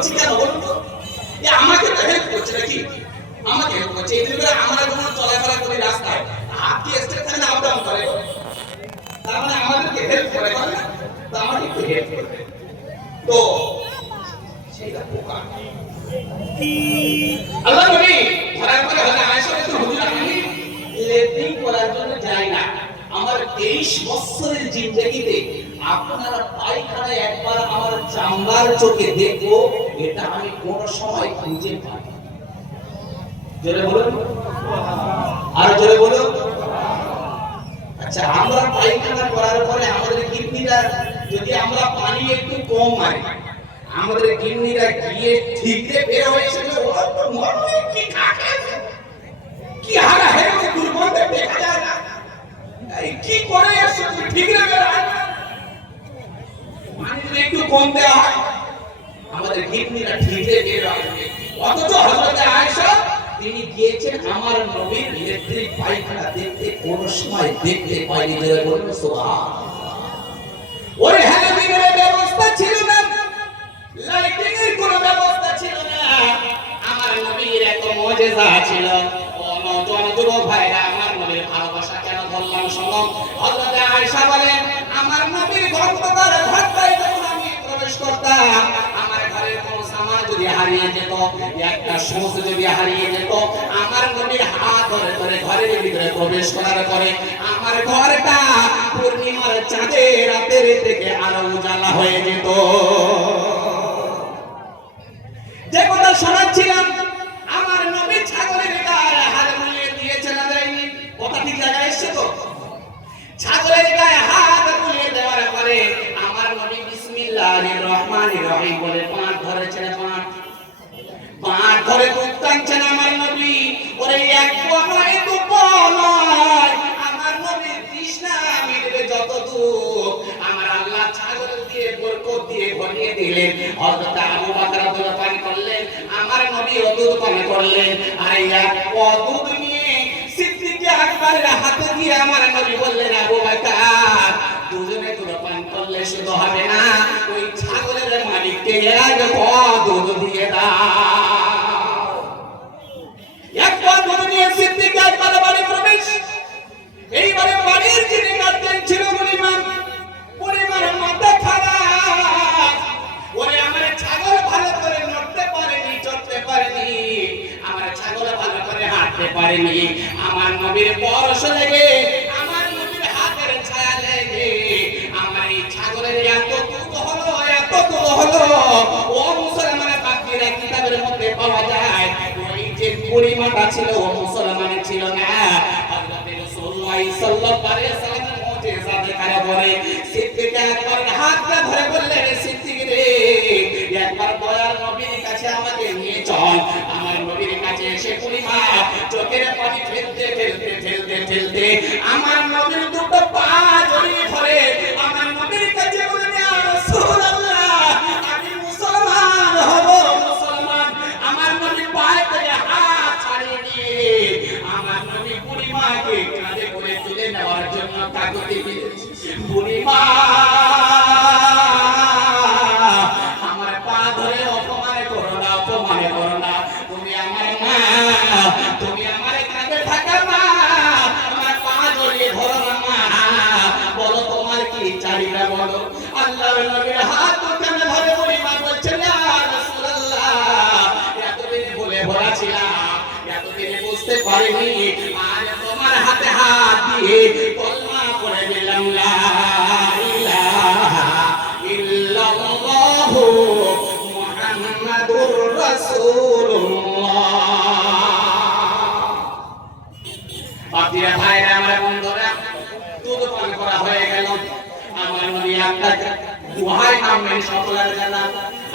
বলছি কেন বলুন তো? আমাকে তো হেল্প করছে নাকি? আমাকে হেল্প করছে। এই দিকে আমরা যখন চলাফেরা করি রাস্তায়, হাত কি স্টেপ থাকে না আপ ডাউন করে? তার মানে আমাদেরকে হেল্প করে না? তো আমাকে একটু হেল্প করবে। তো সেইটা পোকা। আল্লাহ নবী ধরার পরে হযরত আয়েশা বলেন, হুজুর আমি লেট্রিন করার জন্য যাই না। আমার 23 বছরের জিন্দেগিতে আপনার পায়খানা একবার আমার চামড়ার চোখে দেখবো, এটা আমি কোন সময় খুঁজে পাই। জোরে বলুন, আর জোরে বলুন। আচ্ছা, আমরা পায়খানা করার পরে আমাদের কিডনিটা যদি আমরা পানি একটু কম মারি, আমাদের কিডনিটা গিয়ে ঠিকরে বের হয়েছে, ওরা তো মরবে কি থাকে, কি হারা হেরে দুর্গন্ধে দেখা যায় না। এই কি করে এসে ঠিকরে বের হয় না? পানি যদি একটু কম দেওয়া হয় আমাদের কিডনিটা ঠিকরে বের হয়। অথচ হযরত আয়েশা তিনি গিয়েছেন আমার নবীর ইলেকট্রিক পায়খানা দেখতে, কোন সময় দেখতে পাইনি। জোরে বলুন সুবহানাল্লাহ। ওই হ্যালোজিনের ব্যবস্থা ছিল না, লাইটিং এর কোনো ব্যবস্থা ছিল না, আমার নবীর এত মুজিজা ছিল। ও নওজোয়ান যুবক ভাইরা, আমার নবীর ভালোবাসা কেন বললাম শোনো। হযরত আয়েশা বলেন, আমার নবীর ঘরটার ঘরটায় যখন আমি প্রবেশ করতাম, আমার ঘরের কোন সামান যদি হারিয়ে যেত, একটা সুচ যদি হারিয়ে যেত, আমার নবীর হাত ধরে ধরে ঘরের ভিতরে প্রবেশ করার পরে আমার ঘরটা পূর্ণিমার চাঁদের রাতের থেকে আলো উজালা হয়ে যেত। যে কথা শোনাচ্ছিলাম, আমার নবী ছাগলের গায়ে হাত বুলিয়ে দিয়েছে না দেয়নি? কথা ঠিক জায়গায় এসছে তো? ছাগলের গায়ে হাত বুলিয়ে দেওয়ার পরে আমার নবী বিসমিল্লাহির রহমানির রহিম বলে পাঁচ ধরেছেন। পাঁচ ধরে দুধ টানছেন আমার নবী। ওরে এক পোয়া নয়, দু পোয়া নয়, আমার নবীর তৃষ্ণা মিটবে যত দুধ আমার আল্লাহ ছাগল দিয়ে বরকত দিয়ে ভরিয়ে দিলেন। হযরত আবু বকর দুধ পান করলেন, আমার নবী দুধ পান করলেন। আর এক পোয়া দুধ নিয়ে সিদ্দিক আকবরের হাতে দিয়ে আমার নবী বললেন, আবু বকর দুজনে দুধ পান করলে শুধু হবে না, ওই ছাগলের মালিককে এক পোয়া দুধ দিয়ে দাও। এক পোয়া দুধ নিয়ে সিদ্দিক আকবর বাড়ি প্রবেশ। এইবারে বাড়ির যিনি গার্জেন ছিল পরিমাণ মাথা খারাপ। ওরে আমার ছাগল ভালো করে নড়তে পারেনি, চড়তে পারেনি, আমার ছাগল ভালো করে হাঁটতে পারেনি। আমার নবীর পরশ লেগে, আমার নবীর হাতের ছায়া লেগে আমার এই ছাগলের এত দুধ হলো, এত দুধ হলো। ও মুসলমানের বাকিরা কিতাবের মধ্যে পাওয়া যায়, ওই যে পরিমাণটা ছিল ও মুসলমানের ছিল না। হযরত রাসূলুল্লাহ সাল্লাল্লাহু আলাইহি ওয়াসাল্লামের মুজিজা দেখার পরে সিদ্দিক আকবর হাতটা ধরে বললেন, সিদ্দিক রে, একবার দয়াল নবীর কাছে আমাকে নিয়ে চল। আমার নবীর কাছে এসে পরিমা চোখের পানি ফেলতে ফেলতে ফেলতে ফেলতে আমার নবীর দুটো পা জড়িয়ে ধরে আমার নবীর কাছে বললেন, ইয়া রাসূলুল্লাহ, আমি মুসলমান হব, মুসলমান। আমার নবী পায়ে থেকে হাত ছাড়িয়ে দিয়ে আমার নবী পরিমাকে কাঁধে করে তুলে নেওয়ার জন্য কাকুতি দিয়েছে। পরিমা আমার পা ধরে অপমান করো না, অপমান করো না, তুমি আমার মা, তুমি আমার কাঁধে থাকা মা, আমার পা জড়িয়ে ধরো না মা, বলো তোমার কি চাহিদা বলো। আল্লাহর নবীর হাত ওখানে ধরে পরিমা বলছে, ইয়া রাসূলুল্লাহ, এতদিন বলে ভরা ছিলাম, এতদিন বুঝতে পারিনি, আজ তোমার হাতে হাত দিয়ে কলমা পড়ে দিলাম, লা ইলাহা ইল্লাল্লাহু মুহাম্মাদুর রাসূলুল্লাহ। বাকিরা ভাইরা, আমার বন্ধুরা, দুধ পান করা হয়ে গেল। আমার নবী একটা দোহাই নামবেন, সকলের জানা,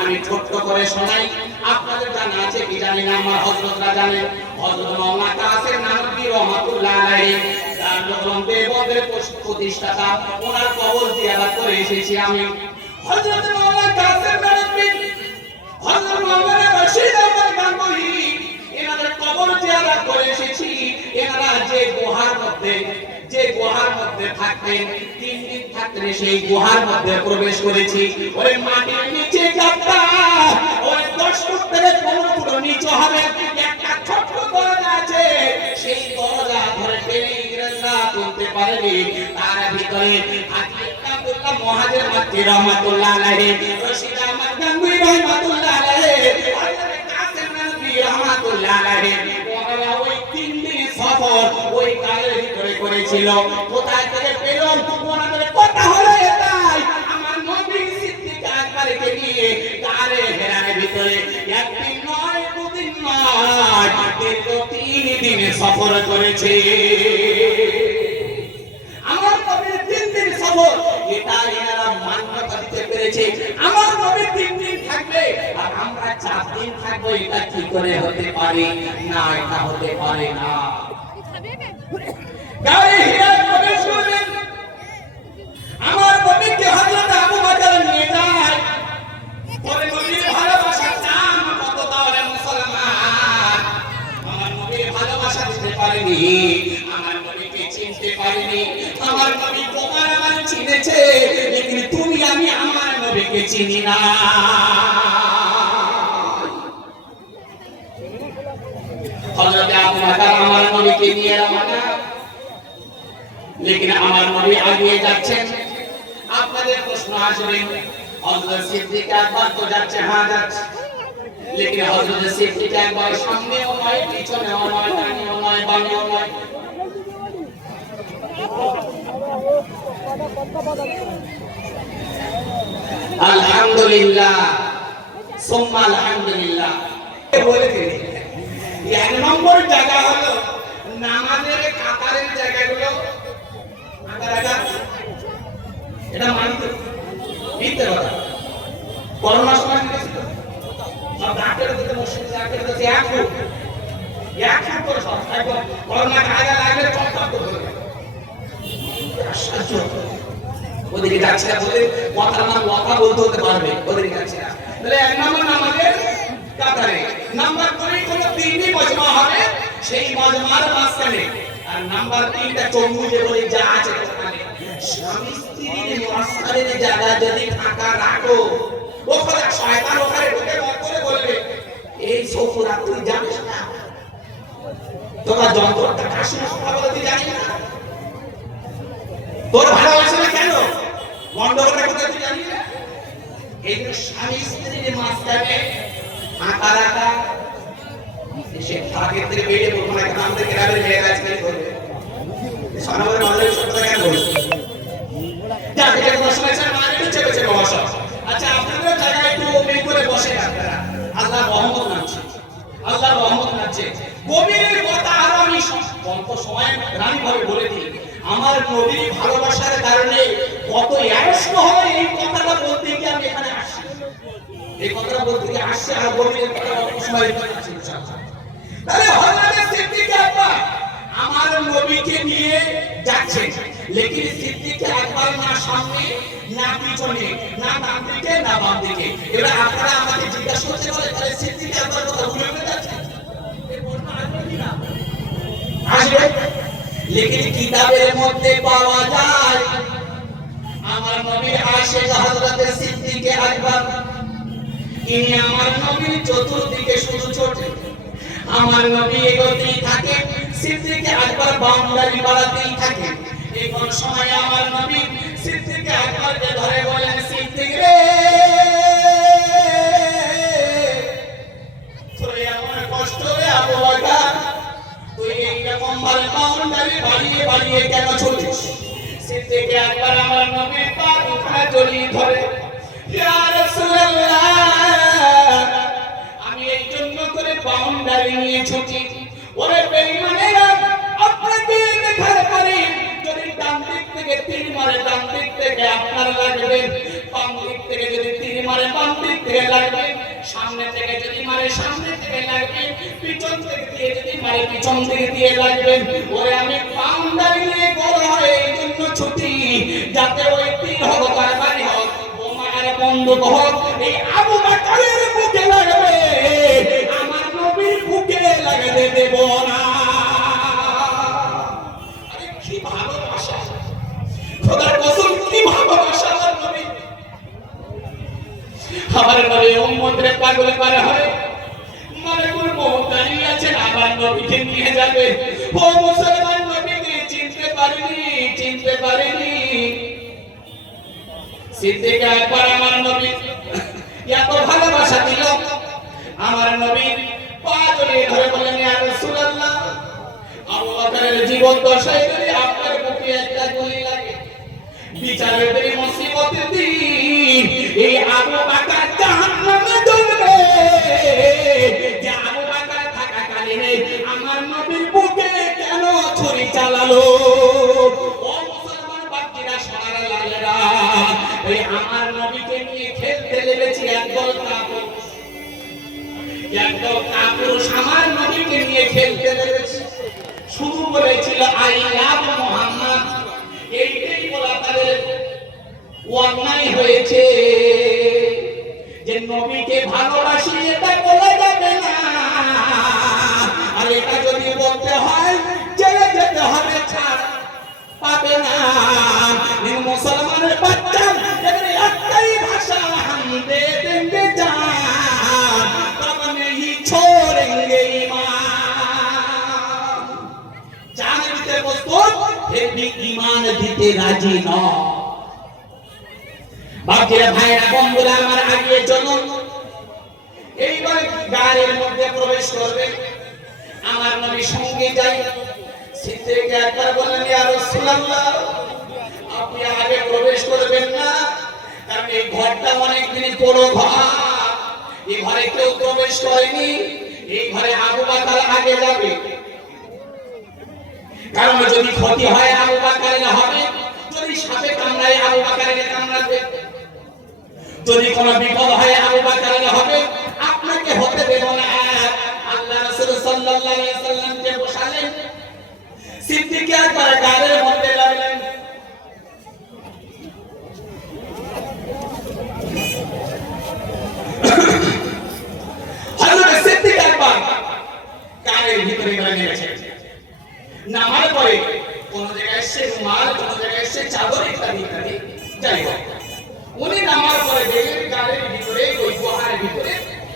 আমি ছোট্ট করে শোনাই। আপনাদের জানা আছে কি জানি না, আমার হযরতরা জানেন। হযরত মাওলানা কাসেম নানভী রাহমাতুল্লাহ আলাইহি দারুল দেওবন্দের প্রতিষ্ঠাতা, ওনার কবর জিয়ারত করে এসেছি আমি। হযরত মাওলানা কাসেম নানভী, হযরত মাওলানা রশিদ আহমদ গাঙ্গুহি, এনাদের কবর জিয়ারত করে এসেছি। এনারা যে গুহার মধ্যে থাকতেন, 3 দিন থাকতেন, সেই গুহার মধ্যে প্রবেশ করেছি। ওই মাটির নিচে গাঁথা, ওই আলাইহি, হাজী আব্দুল্লাহ মুহাজির মাক্কি রাহমাতুল্লাহ আলাইহি, রশিদ আহমদ গাঙ্গুই রাহমাতুল্লাহ আলাইহি, হযরত কাসেম নবী রাহমাতুল্লাহ আলাইহি, ওনারা ওই 3 দিন সফর ওই কালের ভিতরে করেছিল। কোথায় থেকে পেল? ওনাদের কথা হলো এটাই, আমার নবী সিদ্দিক আকবরকে নিয়ে কারে হেরানের ভিতরে একদিন নয়, দুদিন নয়, দীর্ঘ 3 দিন সফর করেছে। আমার নবীর 3 দিন সফর, এটা এনারা মান্যতা দিতে পেরেছে। আমার নবী 3 দিন থাকবে আর আমরা 4 দিন থাকবো, এটা কি করে হতে পারে? না, এটা হতে পারে না। গাড়ি হিরায় প্রবেশ করলেন, আমার নবীকে হযরত আবু বকর নিয়ে যায়। পরে নবীর ভালোবাসার নাম কত তাহলে মুসলমান। আমার নবীর ভালোবাসা দিতে পারেনি, আমার নবীকে চিনতে পারেনি। আমার নবী তোমার আমার চিনেছে, কিন্তু তুমি আমি আমার নবীকে চিনি না। হযরত আবু বকর আমার নবীকে নিয়ে রওনা, लेकिन আমার নবী এগিয়ে যাচ্ছেন। আপনাদের প্রশ্ন আসবে, হযরত সিদ্দিক আকবর তো যাচ্ছে, হ্যাঁ যাচ্ছে, लेकिन হযরত সিদ্দিক আকবর সামনেও নয়, পিছনেও নয়, ডানেও নয়, বামেও নয়। আলহামদুলিল্লাহ, সুম্মা আলহামদুলিল্লাহ। বলে দিই, 1 নম্বর জায়গা হলো নামাজের কাতারের জায়গাগুলো। এটা মানতে মিথ্যে কথা। করোনার সময় দেখেছিল সব ডাক্তার দিতে মসজিদে ডাক্তার দিতে এক ফুট করে সব একদম করোনা আগে লাগলে চপ করে আশ্চর্য। ওদিকে যাচ্ছে না বলে কথা বলতে হতে পারবে, ওদিকে যাচ্ছে না। তাহলে 1 নম্বর নামাজের কাতারে। নাম্বার 2 হলো 3টি মজমা হবে, সেই মজমার মাঝখানে। আর নাম্বার 3টা চমুজে বলে যা আছে ওখানে। স্বামী স্ত্রীর মাঝখানের জায়গা যদি ফাঁকা রাখো, ওখানে শয়তান ওখানে ঢুকে মত করে বলবে, এই সফুরা তুই জানিস না, তোরা যন্ত্রটা কাশি কথা বলে তুই জানিস না, তোর ভালোবাসে না কেন, গন্ডগোলটা কোথায় তুই জানিস না। এই যে স্বামী স্ত্রীর মাঝখানে ফাঁকা রাখা, সে ফাঁকের থেকে বেরিয়ে বলবো না, কেন আমাদের গ্রামের মেয়েরা আজকে করবে সনাবের অনলাইন সত্যতা কেন বলছে যা থেকে প্রশ্ন আছে মানে নিচে বেঁচে বসা। আচ্ছা, আপনাদের জায়গায় একটু মিল করে বসে আপনারা, আল্লাহ রহমত নামছে, আল্লাহ রহমত নামছে। কবিরের কথা আর আমি অল্প সময় রানী ভাবে বলে দিই, আমার নবীর ভালোবাসার কারণে কত অ্যারেস্ট হয় এই কথাটা বলতে গিয়ে আমি এখানে আসছি, এই কথাটা বলতে গিয়ে আসছি। আর কবিরের কথা অল্প সময় আসছি ইনশাআল্লাহ। তাহলে হযরত সিদ্দিক আকবর আমার নবীকে নিয়ে যাচ্ছে, লেকিন সিদ্দিক আকবর না সামনে না পিছনে, না ডান দিকে না বাম দিকে। এবার আপনারা আমাকে জিজ্ঞাসা করতে বলে, তাহলে সিদ্দিক আকবর কথা ভুলে যাচ্ছে, এই প্রশ্ন আসবে কি না? আসবে। লেকিন কিতাবের মধ্যে পাওয়া যায় আমার নবীর আশিক হযরত সিদ্দিক আকবর, ইনি আমার নবীর চতুর্দিকে শুধু ছোটে, আমার নবী এগোতেই থাকে, সিদ্দিক আকবর বাউন্ডারি বাড়াতেই থাকে। কোন সময় আমার নবী সিদ্দিক আকবরকে ধরে বলেন, সিদ্দিক রে, তুই এমন কষ্ট রে আবু বকর, তুই এইরকম ভাবে বাউন্ডারি বাড়িয়ে বাড়িয়ে কেন চলিস? সিদ্দিক আকবর আমার নবীর পা দুখানা জড়িয়ে ধরে, ইয়া রাসূলুল্লাহ, আমি এই জন্য করে বাউন্ডারি নিয়ে ছুটি। ওরে বেঈমানেরা, আপনাকে দেখার পরে যদি ডান দিক থেকে তীর মারে ডান দিক থেকে আপনার লাগবে, বাম দিক থেকে যদি তীর মারে বাম দিক থেকে লাগবে, সামনে থেকে যদি মারে সামনে থেকে লাগবে, পিছন থেকে দিয়ে যদি মারে পিছন থেকে দিয়ে লাগবে। ওরে আমি বাউন্ডারি নিয়ে বড় হয় এই জন্য ছুটি, যাতে ওই তীর হোক তরবারি হোক বোমা আর বন্দুক হোক এই আবু বকরের বুকে লাগবে, আমার নবীর বুকে লাগাতে দেব না। আরে কি ভালোবাসা, খোদার কসম, কি ভালোবাসা আমার নবী। আমার নবী উম্মতরে পাগল করা হয়, মালাকুল মউত দাঁড়িয়ে আছেন, আমার নবীকে নিয়ে যাবে। ও মুসলমান, নবীকে চিনতে পারিনি, চিনতে পারিনি। সিদ্দিক আকবর আমার নবী এত ভালোবাসা দিল, আমার নবীর পা জড়িয়ে ধরে বললেন, ইয়া রাসূলুল্লাহ, আবু বকরের জীবন দশায় যদি আপনার বুকে একটা গুলি লাগে, বিচারের দিন, মুসিবতের দিন এই আবু বকর জাহান্নামে জ্বলবে। যে আবু বকর থাকাকালীন আমার নবীর বুকে কেন ছুরি চালালো? ও মুসলমান বাচ্চারা, সোনার লালেরা, এই আমার নবীকে নিয়ে খেলতে লেগেছে একদল কাপুরুষ, আমার নবীকে নিয়ে খেলতে লেগেছে। শুধু বলেছিল আই লাভ মুহাম্মদ, এইটাই বলা তাদের অন্যায় হয়েছে। যে নবীকে ভালোবাসি এটা বলা যাবে না, আর এটা যদি বলতে হয় জেলে যেতে হবে, ছাড় পাবে না। মুসলমানের বাচ্চা এদের একটাই ভাষা, হাম দে দেंगे जान तब नहीं छोड़ेंगे ईमान। জান দিতে প্রস্তুত, फिर भी ईमान দিতে রাজি নয়। বাকিরা ভাইরা বন্ধুরা আমার, আগিয়ে চলুন। এইবার গাড়ির মধ্যে প্রবেশ করবে, আমার নবী সঙ্গে যাই। সিদ্দিক আকবর বললেন, ইয়া রাসূলুল্লাহ, আপনি আগে প্রবেশ করবেন না, কারণ এই ঘরটা অনেক দিন পুরো ঘর, এই ঘরে কেউ প্রবেশ করেনি, এই ঘরে আবু বকর আগে যাবে। কারণ যদি ক্ষতি হয় আবু বকরের হবে, যদি সাপে কামড়ায় আবু বকরের কামড়াবে, যদি কোনো বিপদ হয় আবু বকরের হবে, আপনাকে হতে দেব না। আল্লাহ রাসূল সাল্লাল্লাহু আলাইহি ওয়াসাল্লামকে বসালেন, সিদ্দিক আকবর গাড়ির মধ্যে লাগলেন। হযরত সিদ্দিক আকবর গাড়ির ভিতরে নেমেছেন। নামার পরে কোন জায়গায় সে রুমাল, কোন জায়গায় সে চাদর ইত্যাদি ইত্যাদি, যাই হোক উনি নামার পরে দেখলেন গাড়ির ভিতরে, ওই গুহার ভিতরে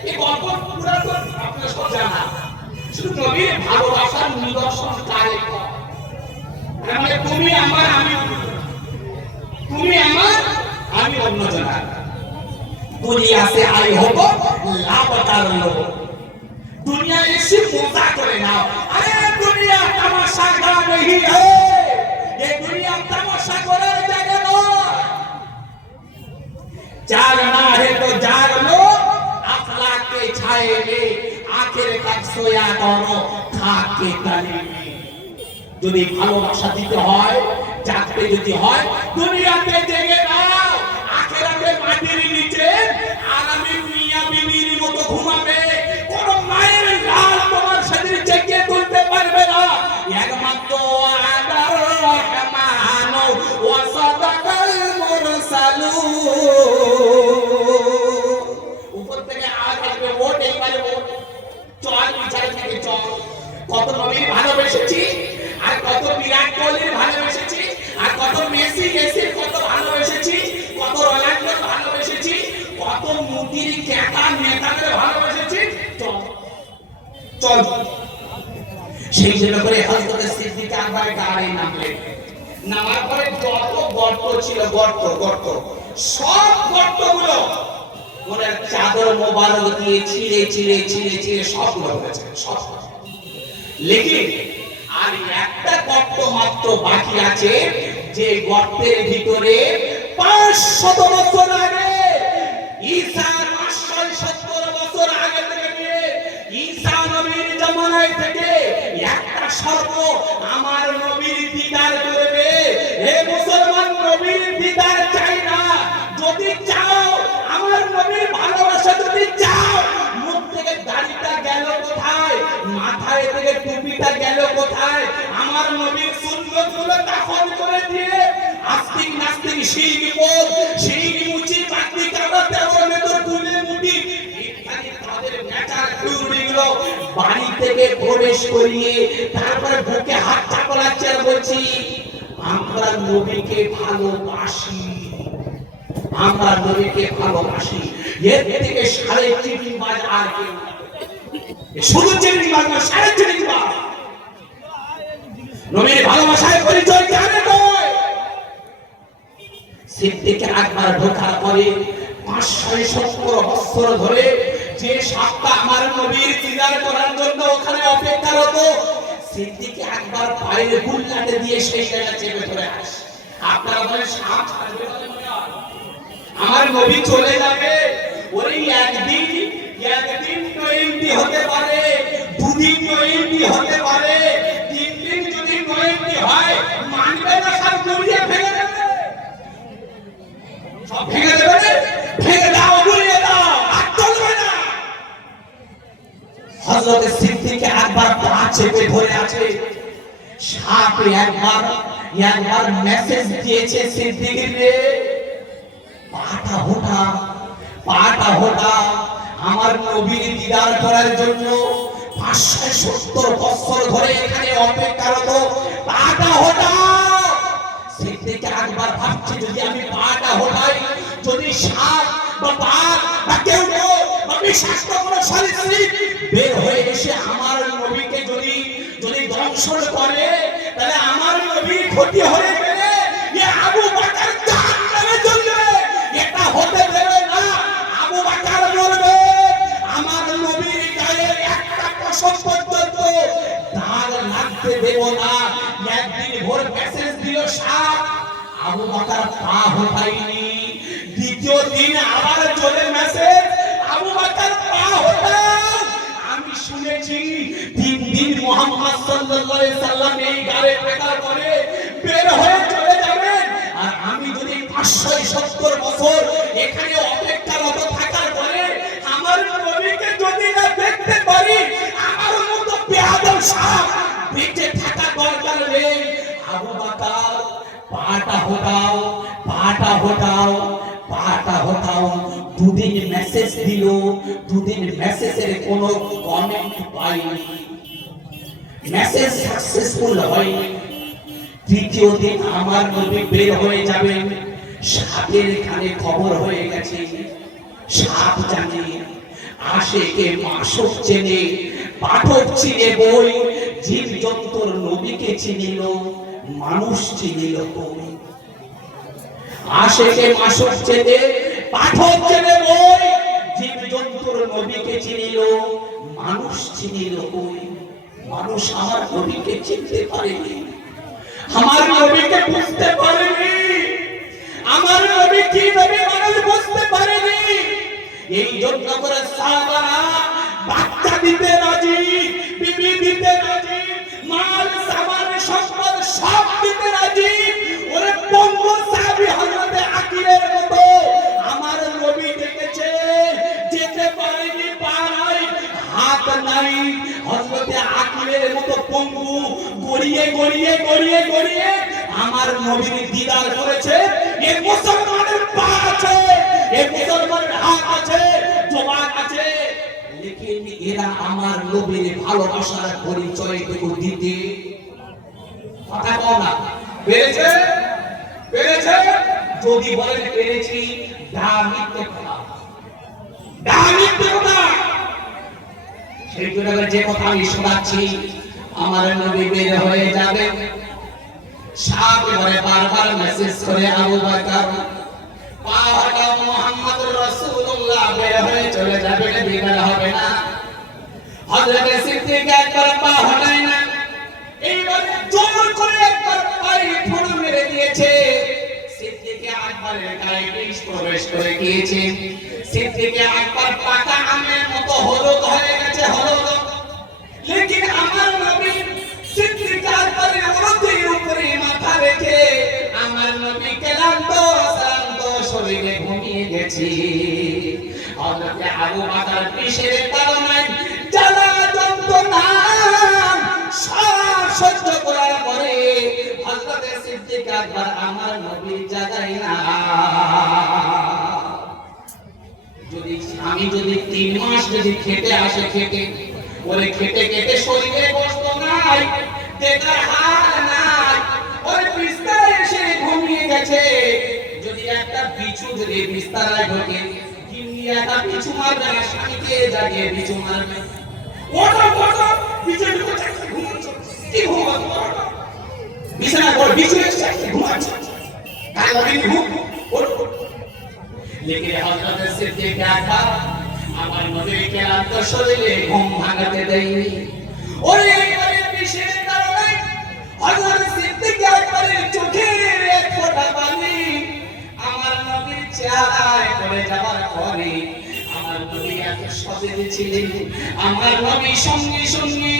এই গল্প পুরা তো আপনার সব জানা, শুধু নবীর ভালোবাসার নিদর্শন কারে। মানে তুমি আমার, তুমি আমার, আমি অন্যজনের। দুনিয়া से आई हो तो लापता लो, दुनिया इसी मजा करे ना। अरे दुनिया तमाशा का नहीं है, ये दुनिया तमाशा करे जगह लो। जागना है तो जाग लो, अखलाक के छाए में आखिर तक सोया करो, खाक के तले में। যদি ভালোবাসা দিতে হয়, জাগতে যদি হয়, দুনিয়াতে জেগে নাও, আখিরাতে মাটির নিচে আরামে মিয়া বিবির মতো ঘুমাবে। কোন মায়ের লাল তোমার শরীর জেগে তুলতে পারবে না, একমাত্র আল্লাহর রহমান ওয়া সাদাকাল মুরসালুন। উপর থেকে আওয়াজ আসবে, ওঠ এইবারে ওঠ, চল বিচার থেকে চল। কত নবীর ভালোবেসেছি, আর কত বিরাট কোহলির ভালোবেসেছি, আর কত মেসির কত ভালোবেসেছি, কত রোনাল্ডোর ভালোবেসেছি, কত মুদির ক্যাটা নেতাদের ভালোবেসেছি। চল চল। সেই জন্য করে হযরত সিদ্দিক আকবর গাড়ি নামলেন। নামার পরে যত গর্ত ছিল, গর্ত সব গর্তগুলো ওনার চাদর মোবারক দিয়ে ছিঁড়ে ছিঁড়ে ছিঁড়ে ছিঁড়ে সবগুলো হয়েছে, সব। লেকিন আর একটা গর্ত মাত্র বাকি আছে, যে গর্তের ভিতরে 500 বছর আগে, ঈসা 570 বছর আগে থেকে নিয়ে ঈসা নবীর জামানায় থেকে একটা সর্প আমার নবীর দিদার করবে। হে মুসলমান, নবীর দিদার চাই না, যদি চাও আমার নবীর ভালোবাসা যদি চাও, মুখ থেকে দাড়িটা গেল কোথায়, মাথায় থেকে টুপিটা গেল কোথায়, আমার নবীর সুন্নতগুলো দাফন করে দিয়ে আস্তিক নাস্তিক শিখ বোধ শিখ মুচি চাকরি কাটাতে হবে তো তুলে মুটি ইত্যাদি তাদের নেচার টুরিগুলো বাড়ি থেকে প্রবেশ করিয়ে তারপরে বুকে হাত চাপড়াচ্ছে আর বলছি আমরা নবীকে ভালোবাসি, আমরা নবীকে ভালোবাসি। এর থেকে সাড়ে চিটিংবাজ আর কেউ, শুধু চিটিংবাজ না, সাড়ে চিটিংবাজ। নবীর ভালোবাসায় পরিচয় জানে তো সিদ্দিক আকবর ঢোকার পরে 570 বছর ধরে যে সাতটা আমার নবীর দিদার করার জন্য ওখানে অপেক্ষারত, সিদ্দিক আকবর পায়ের গুল্লাতে দিয়ে সেই জায়গা চেপে ধরে আসে। আপনারা বলেন সাপ ছাড়বে আমার নবী চলে যাবে, ওই একদিন 20 হতে পারে, দুদিন 20 হতে পারে, 3 দিন যদি 20 হয় মানবে না, সব জড়িয়ে ভেঙে দেবে, সব ভেঙে দেবে, ভেঙে দাও, গুলিয়ে দাও, আর চলবে না। হযরত সিদ্দিক আকবর পা চেপে ধরে আছে, সাপ একবার মেসেজ দিয়েছে সিদ্দিকের রে, পাটা হোটা আমার নবীর দিদার করার জন্য 570 বছর ধরে এখানে অপেক্ষারত, পাটা হোটা। সিদ্দিক আকবর ভাবছে যদি আমি পাটা হোটাই, যদি সাপ বা বাঘ বা কেউ বা বিষাক্ত কোনো সরীসৃপ বের হয়ে এসে আমার নবীকে যদি দংশন করে, তাহলে আমার নবীর ক্ষতি হয়ে গেলে আবু বকর জাহান্নামে চলবে, এটা হতে দেবে না। আবু বকর বলবে আমার নবীর গায়ে একটা পশম পর্যন্ত দাগ লাগতে দেব না। একদিন ভোর মেসেজ দিল সাপ, আবু বকর পা হটায়নি। দ্বিতীয় দিন আবার চলে মেসেজ, আবু বকর পা হটাও। আমি শুনেছি 3 দিন মুহাম্মদ সাল্লাল্লাহু আলাইহি সাল্লাম এই গায়ে পেটা করে বের হয়ে চলে যাবেন, আর আমি যদি 570 বছর এখানে অপেক্ষারত থাকার পরে আমার নবীকে যদি না দেখতে পারি, আমার মতো বেয়াদব সাপ বেঁচে থাকা দরকার নেই। আবু বকর পাটা হটাও। 2 দিন মেসেজ দিল, 2 দিন মেসেজের কোনো কমেন্ট পাইনি, মেসেজ সাকসেসফুল হয়নি। তৃতীয় দিন আমার নবী বের হয়ে যাবেন, সাপের এখানে খবর হয়ে গেছে। সাপ জানে, আশেকে মাসুক চেনে, পাঠক চিনে বই, জীবজন্তুর নবীকে চিনিল, মানুষ চিনিল কবি। আশেকে মাসুক চেনে, পাঠক চেনে বই, জীবজন্তুর নবীকে চিনিল, মানুষ চিনিল কবি। মানুষ আমার নবীকে চিনতে পারেনি, আমার নবীকে বুঝতে পারেনি, আমার নবী কি নবী মানুষ বুঝতে পারেনি। এই জন্য করে সাহাবারা বাচ্চা দিতে রাজি, বিবি দিতে রাজি, মাল সামান সম্পদ সব দিতে রাজি। ওরে পঙ্গু সাহাবী হযরত আকিলের মতো আমার নবী দেখেছে, যেতে পারেনি, পা নাই, হাত নাই। হযরত আকিলের মতো পঙ্গু গড়িয়ে আমার নবীর দিদার করেছে। এই মুসলমানের পা আছে, এই মুসলমানের হাত আছে, জবান আছে, লেকিন এরা আমার নবীর ভালোবাসার পরিচয় দিতে কথা কও না। পেরেছে যদি বলেন পেরেছি, মিথ্যে কথা। সেই জন্য যে কথা আমি শোনাচ্ছি, আমার নবী বের হয়ে যাবে, সাপ এবারে বারবার মেসেজ করে আবু বকর পা হটাও, মুহাম্মদুর রাসূলুল্লাহ বের হয়ে চলে যাবে, দিদার হবে না। হযরত সিদ্দিক একবার পা হটায় না, এইবারে জোর করে একবার পায়ে ঠোঁট মেরে দিয়েছে। সিদ্দিক আকবরের গায়ে বিষ প্রবেশ করে গিয়েছে। সিদ্দিক আকবর পাকা আমের মতো হলুদ হয়ে গেছে, হলুদ। লেকিন আমার নবী সিদ্দিক আকবরের উরুতের উপরে মাথা রেখে আমার নবী ক্লান্ত শরীরে ঘুমিয়ে গেছে। হযরত আবু বকর পিছের তাড়নায় জ্বালা যন্ত্রণা সহ্য করার পরে হযরত সিদ্দিক আকবর আমার নবীর জায়গায় না। আমি যদি 3 মাস যদি খেতে আসে, খেটে শরীরে বসত নাই, দেখার হাল নাই, ওই বিছানায় এসে ঘুমিয়ে গেছে। যদি একটা বিছু যদি বিছানায় ঢোকে, কিন্নি একটা বিছু মারবে না, স্বামীকে জাগিয়ে বিছু মারবে। ওটা বিছানায় ঢুকে ঘুমাচ্ছ, কি ঘুমাচ্ছ? বিছানায় বিছু এসে ঘুমাচ্ছ, কাল দিন ঘুম लेकिन हजरत सिद्दीक আকবর আমার নবীর ক্লান্ত শরীরে ঘুম ভাঙাতে দেয়নি। ওরে ওরে বিশেষ কারণে হযরত সিদ্দিক আকবরের চোখের এক ফোঁটা পানি আমার নবীর চেহারায় পড়ে যাওয়ার পরে আমার নবী এত সতেজ ছিলেন। আমার নবী সঙ্গে সঙ্গে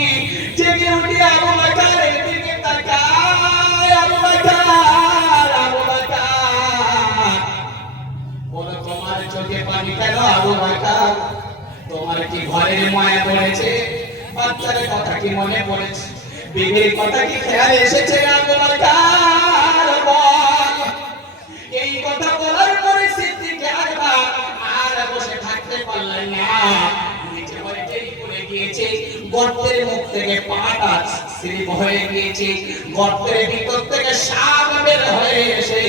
জেগে উঠে আবু বকরের দিকে তাকায়, আবু বকর, আবু বকর, বলো তোমার চোখে পানি কেন আবু বকর? তোমার কি ঘরের মায়া পড়েছে? বাচ্চার কথা কি মনে পড়েছে? বিবির কথা কি খেয়াল এসেছে আবু বকর? বল। এই কথা বলার পরে সিদ্দিক আকবর আর বসে থাকতে পারলেন না, নিচে হইতেই পড়ে গিয়েছে। গর্তের মুখ থেকে পাটা স্লিপ হয়ে গিয়েছে, গর্তের ভিতর থেকে সাপ বের হয়ে এসে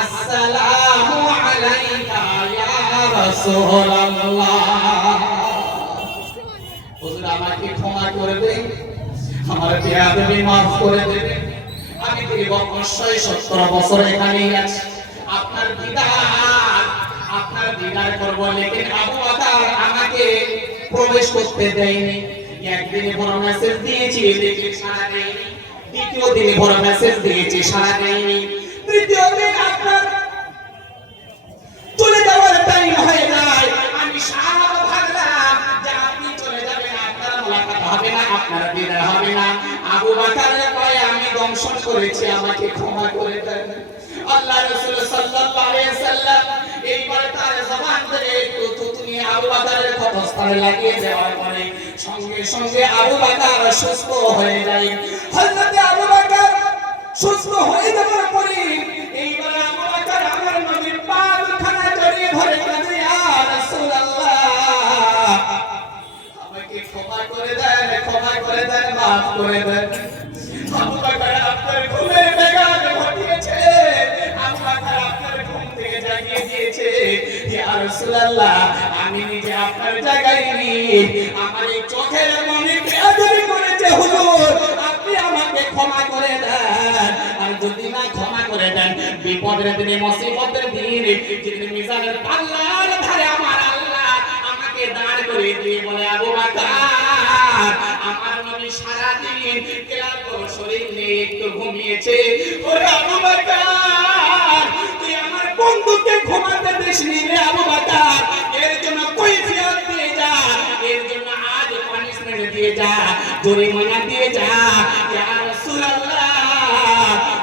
আসসালামু আলাইকা ইয়া রাসূলুল্লাহ, হুজুর আমাকে ক্ষমা করে দেন, আমার বেয়াদবি মাফ করে দেবেন। আমি দীর্ঘ 70 বছর এখানেই আছি, আপনার দিদার করবো, লেকিন আবু বকর আমাকে প্রবেশ করতে দেয়নি। একদিনে বড় মেসেজ দিয়েছি, লেকিন সাড়া দেয়নি। দ্বিতীয় দিনে বড় মেসেজ দিয়েছি, সাড়া দেয়নি। তৃতীয় দিন আপনার চলে যাওয়ার টাইম হয়ে যায়, আমি সারা ভাগলাম যে আপনি চলে যাবেন, আপনার মোলাকাত হবে না, আপনার দিদার হবে না। আবু বকর কয় আমি দংশন করেছি, আমাকে ক্ষমা করে দেন। আল্লাহ রাসূল সাল্লাল্লাহু আলাইহি সাল্লাম এইবার তার জবান থেকে তুমি আবু বকরের কবরস্থানে লাগিয়ে দেওয়ার পরে সঙ্গে সঙ্গে আবু বকর সুস্থ হয়ে যায়। হযরত আবু বকর সুস্থ হয়ে যাওয়ার পরে এইবার আবু বকর আমার নবীর পা দুখানা জড়িয়ে ধরে কাঁদে, ইয়া রাসূলুল্লাহ আমাকে ক্ষমা করে দেন, ক্ষমা করে দেন, মাফ করে দেন। আবু বকর আপনার ঘুমের ব্যাঘাত ঘটিয়েছে, আবু বকর আপনার ঘুম থেকে জাগিয়ে দিয়েছে। ইয়া রাসূলুল্লাহ আমি নিজে আপনার জায়গায় নিয়ে আমার এই চোখের মনে বেয়াদবি করেছে, হুজুর আপনি আমাকে ক্ষমা করে দেন। আর যদি না ক্ষমা করে দেন, বিপদের দিনে, মুসিবতের দিনে, যেদিন মিজানের পাল্লার ধারে আমার আল্লাহ আমাকে দাঁড় করে দিয়ে বলে আবু বকর আমার নবী সারা দিন ক্লান্ত শরীর নিয়ে একটু ঘুমিয়েছে, ওরে আবু বকর তুই আমার বন্ধুকে ঘুমাতে দিসনি রে আবু বকর, এর জন্য কৈফিয়ত দিয়ে যা, এর জন্য আজ পানিশমেন্ট দিয়ে যা, জরিমানা দিয়ে যা। ইয়া রাসূলুল্লাহ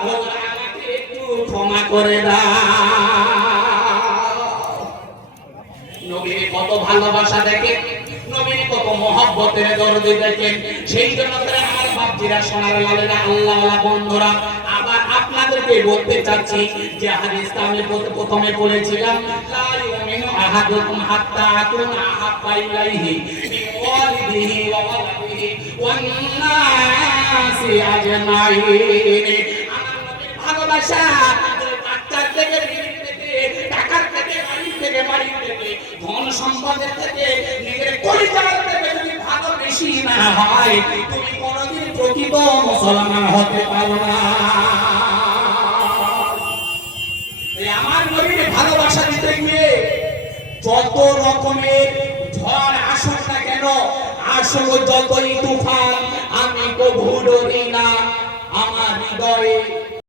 ওরে আমাকে একটু ক্ষমা করে দাও। নবীর কত ভালোবাসা দেখেন, নবীর কত মহব্বতের দরদ দেখেন। সেই জন্য করে আমার বাপজিরা, সোনার লালেরা, আল্লাহওয়ালা বন্ধুরা, আবার আপনাদেরকে বলতে চাচ্ছি যে হাদিসটা আমি প্রথমে পড়েছিলাম, লা ইউমিনু আহাদুকুম হাত্তা আকুনা আহাব্বা ইলাইহি মিন ওয়ালিদিহি ওয়া ওয়ালাদিহি ওয়ান নাসি আজমাইন। আমার নবীর ভালোবাসা বাচ্চার থেকে, টাকার থেকে, বাড়ি থেকে, বাড়ি থেকে, ধন সম্পদের থেকে, নিজের পরিবার থেকে যদি ভালো বেশি না হয়, তুমি কোনোদিন প্রকৃত মুসলমান হতে পারো না। আমার নবীর ভালোবাসা দিতে গিয়ে যত রকমের ঝড় আসুক না কেন, আসুক যতই তুফান, আমি কভু ডরি না। আমার হৃদয়ে